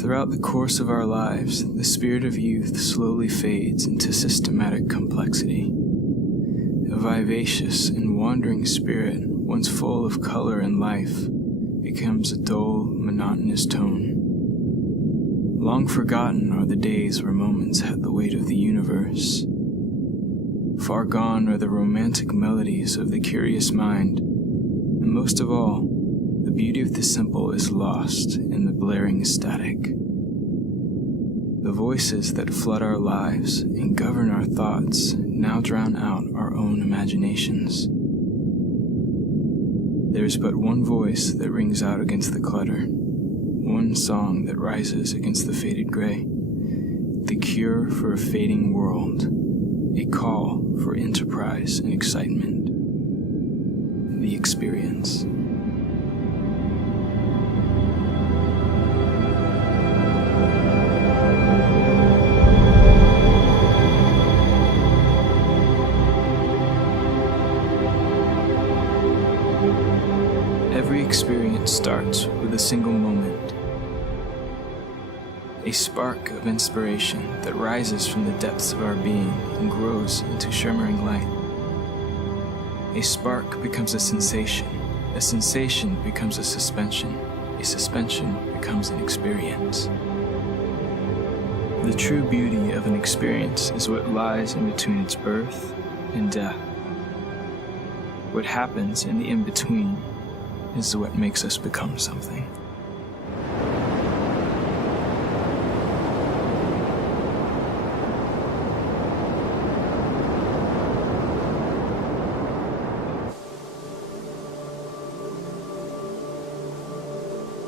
Throughout the course of our lives, the spirit of youth slowly fades into systematic complexity. A vivacious and wandering spirit, once full of color and life, becomes a dull, monotonous tone. Long forgotten are the days where moments had the weight of the universe. Far gone are the romantic melodies of the curious mind, and most of all, the beauty of the simple is lost in the blaring static. The voices that flood our lives and govern our thoughts now drown out our own imaginations. There is but one voice that rings out against the clutter, one song that rises against the faded gray, the cure for a fading world, a call for enterprise and excitement, the experience. Every experience starts with a single moment, a spark of inspiration that rises from the depths of our being and grows into shimmering light. A spark becomes a sensation becomes a suspension becomes an experience. The true beauty of an experience is what lies in between its birth and death. What happens in the in-between is what makes us become something.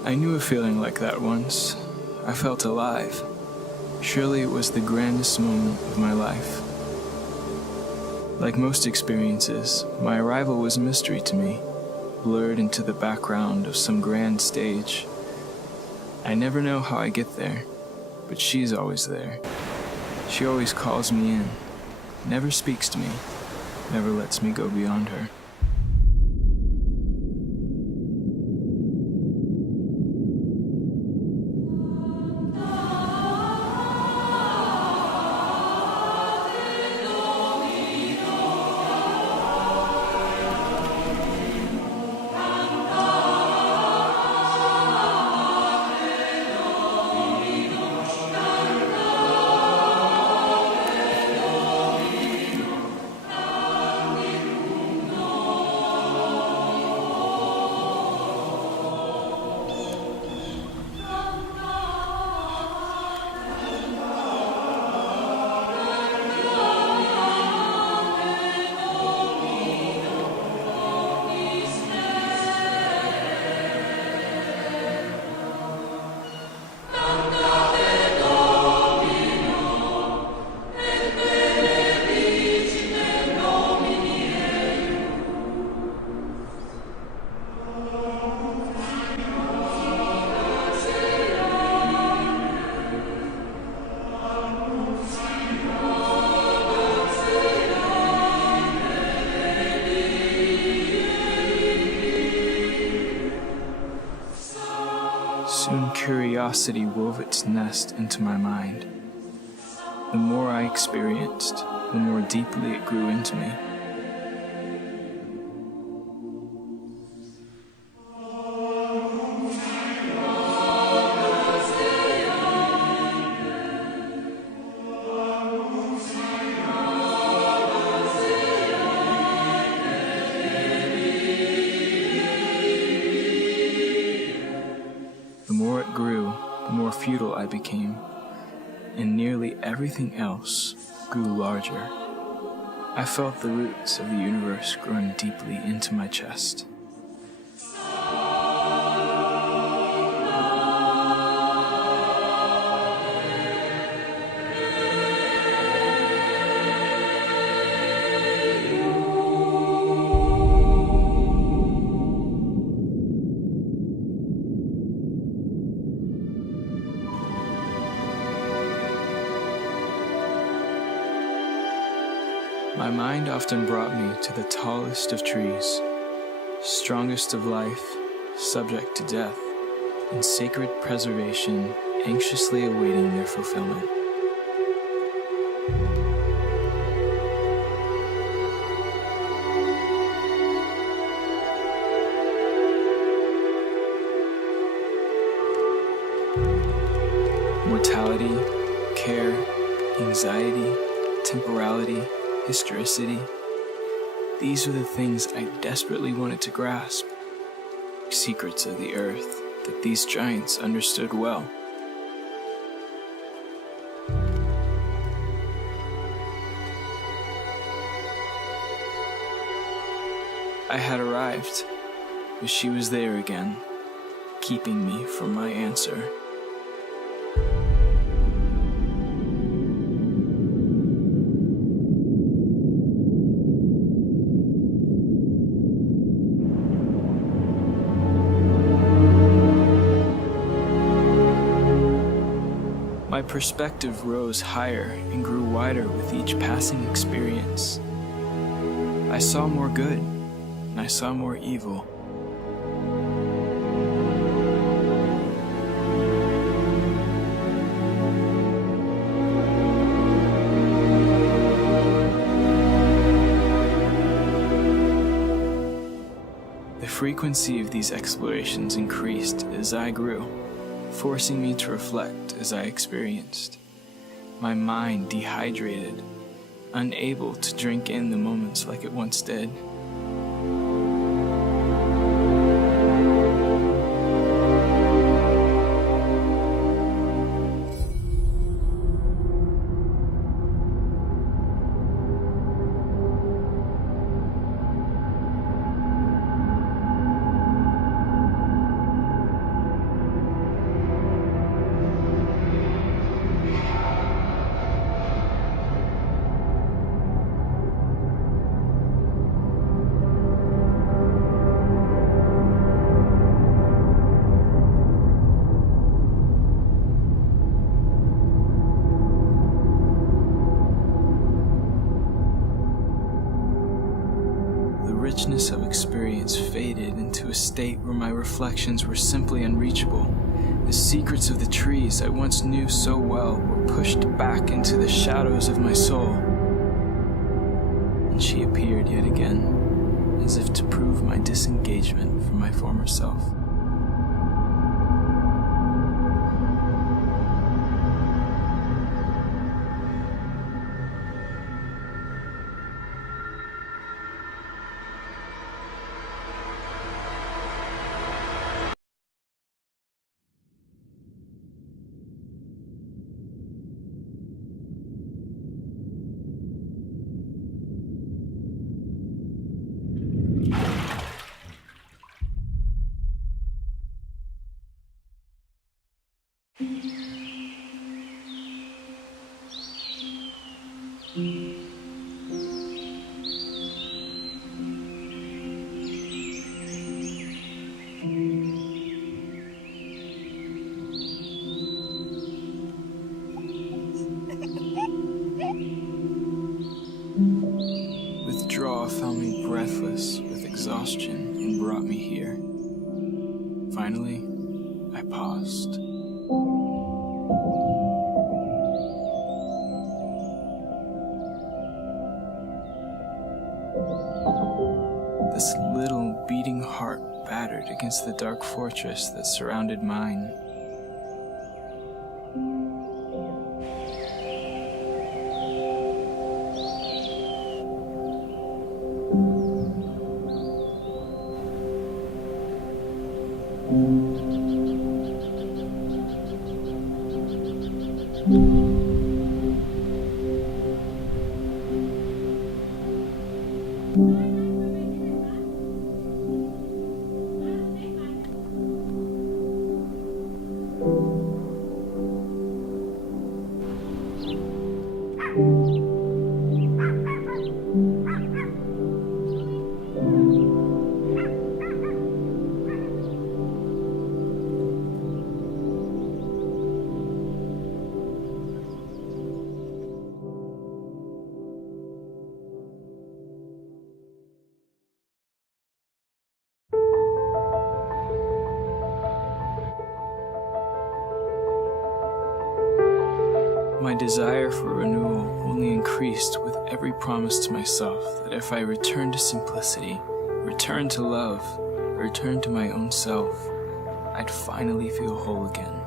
I knew a feeling like that once. I felt alive. Surely it was the grandest moment of my life. Like most experiences, my arrival was a mystery to me, blurred into the background of some grand stage. I never know how I get there, but she's always there. She always calls me in, never speaks to me, never lets me go beyond her. Soon curiosity wove its nest into my mind. The more I experienced, the more deeply it grew into me. The more it grew, the more futile I became, and nearly everything else grew larger. I felt the roots of the universe growing deeply into my chest. My mind often brought me to the tallest of trees, strongest of life, subject to death, in sacred preservation anxiously awaiting their fulfillment. Mortality, care, anxiety, temporality, historicity. These are the things I desperately wanted to grasp. Secrets of the earth that these giants understood well. I had arrived, but she was there again, keeping me from my answer. My perspective rose higher and grew wider with each passing experience. I saw more good, and I saw more evil. The frequency of these explorations increased as I grew, forcing me to reflect as I experienced. My mind dehydrated, unable to drink in the moments like it once did. The richness of experience faded into a state where my reflections were simply unreachable. The secrets of the trees I once knew so well were pushed back into the shadows of my soul. And she appeared yet again, as if to prove my disengagement from my former self. Withdrawal found me breathless with exhaustion and brought me here. Finally, I paused. This little beating heart battered against the dark fortress that surrounded mine. desire for renewal only increased with every promise to myself that if I returned to simplicity, returned to love, returned to my own self, I'd finally feel whole again.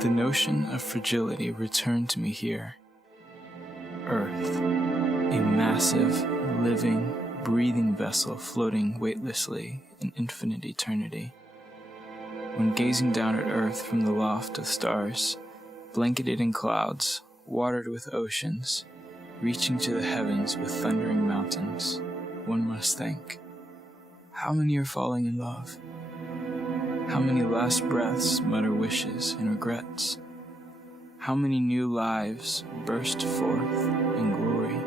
The notion of fragility returned to me here. Earth, a massive, living, breathing vessel floating weightlessly in infinite eternity. When gazing down at Earth from the loft of stars, blanketed in clouds, watered with oceans, reaching to the heavens with thundering mountains, one must think, how many are falling in love? How many last breaths mutter wishes and regrets? How many new lives burst forth in glory?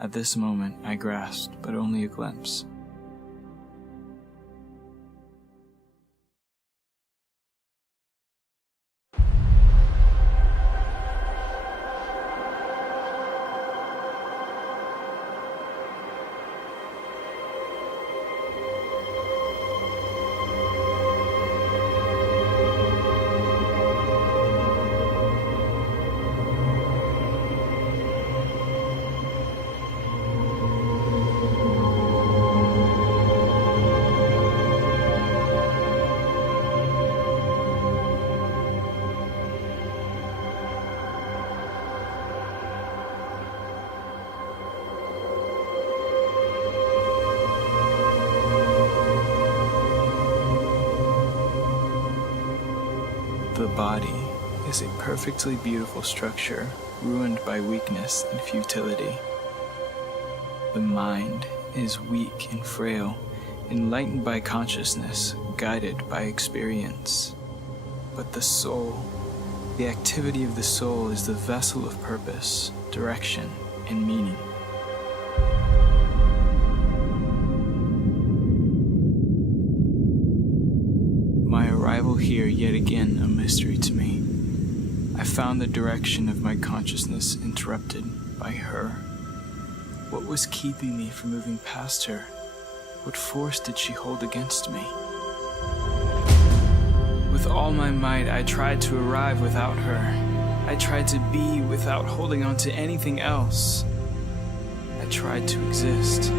At this moment I grasped but only a glimpse. The body is a perfectly beautiful structure, ruined by weakness and futility. The mind is weak and frail, enlightened by consciousness, guided by experience. But the soul, the activity of the soul is the vessel of purpose, direction, and meaning. My arrival here yet again a mystery to me. I found the direction of my consciousness interrupted by her. What was keeping me from moving past her? What force did she hold against me? With all my might, I tried to arrive without her. I tried to be without holding on to anything else. I tried to exist.